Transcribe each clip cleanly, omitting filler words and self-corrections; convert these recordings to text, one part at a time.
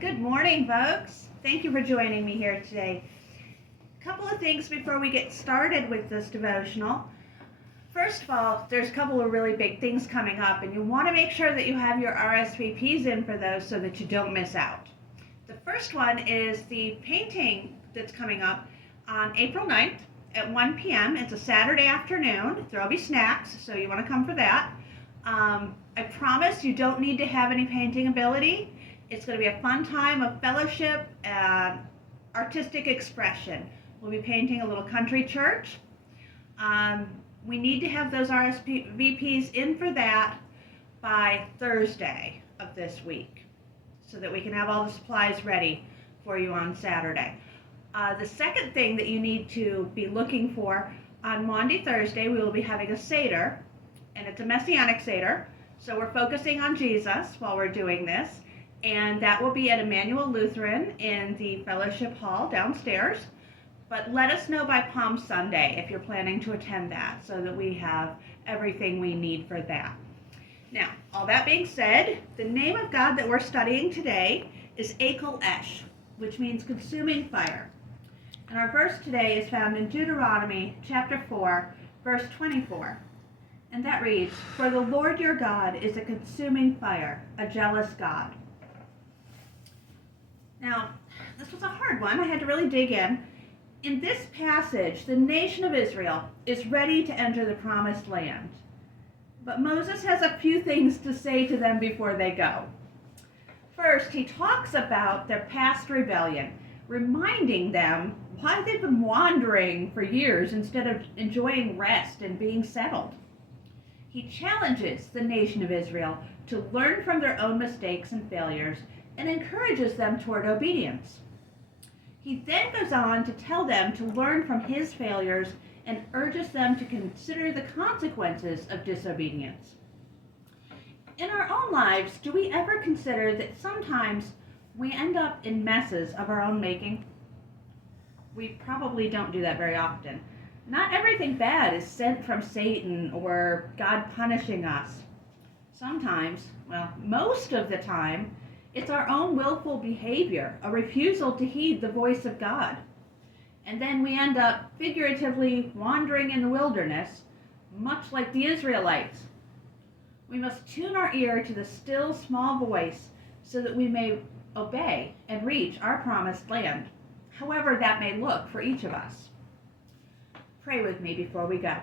Good morning, folks. Thank you for joining me here today. A couple of things before we get started with this devotional. First of all, there's a couple of really big things coming up, and you want to make sure that you have your RSVPs in for those so that you don't miss out. The first one is the painting that's coming up on April 9th at 1 p.m. It's a Saturday afternoon. There'll be snacks, so you want to come for that. I promise you don't need to have any painting ability. It's going to be a fun time of fellowship and artistic expression. We'll be painting a little country church. We need to have those RSVPs in for that by Thursday of this week so that we can have all the supplies ready for you on Saturday. The second thing that you need to be looking for, on Maundy Thursday, we will be having a Seder, and it's a Messianic Seder, so we're focusing on Jesus while we're doing this, and that will be at Emmanuel Lutheran in the Fellowship Hall downstairs. But let us know by Palm Sunday if you're planning to attend that so that we have everything we need for that. Now, all that being said, the name of God that we're studying today is Akel, which means consuming fire. And our verse today is found in Deuteronomy chapter 4, verse 24. And that reads, "For the Lord your God is a consuming fire, a jealous God." Now, this was a hard one. I had to really dig in. In this passage, the nation of Israel is ready to enter the promised land. But Moses has a few things to say to them before they go. First, he talks about their past rebellion, reminding them why they've been wandering for years instead of enjoying rest and being settled. He challenges the nation of Israel to learn from their own mistakes and failures and encourages them toward obedience. He then goes on to tell them to learn from his failures and urges them to consider the consequences of disobedience. In our own lives, do we ever consider that sometimes we end up in messes of our own making? We probably don't do that very often. Not everything bad is sent from Satan or God punishing us. Sometimes, most of the time, it's our own willful behavior, a refusal to heed the voice of God. And then we end up figuratively wandering in the wilderness, much like the Israelites. We must tune our ear to the still small voice so that we may obey and reach our promised land, however that may look for each of us. Pray with me before we go.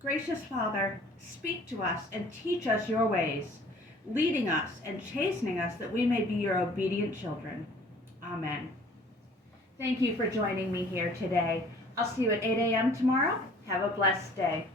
Gracious Father, speak to us and teach us your ways, leading us and chastening us that we may be your obedient children. Amen. Thank you for joining me here today. I'll see you at 8 a.m. tomorrow. Have a blessed day.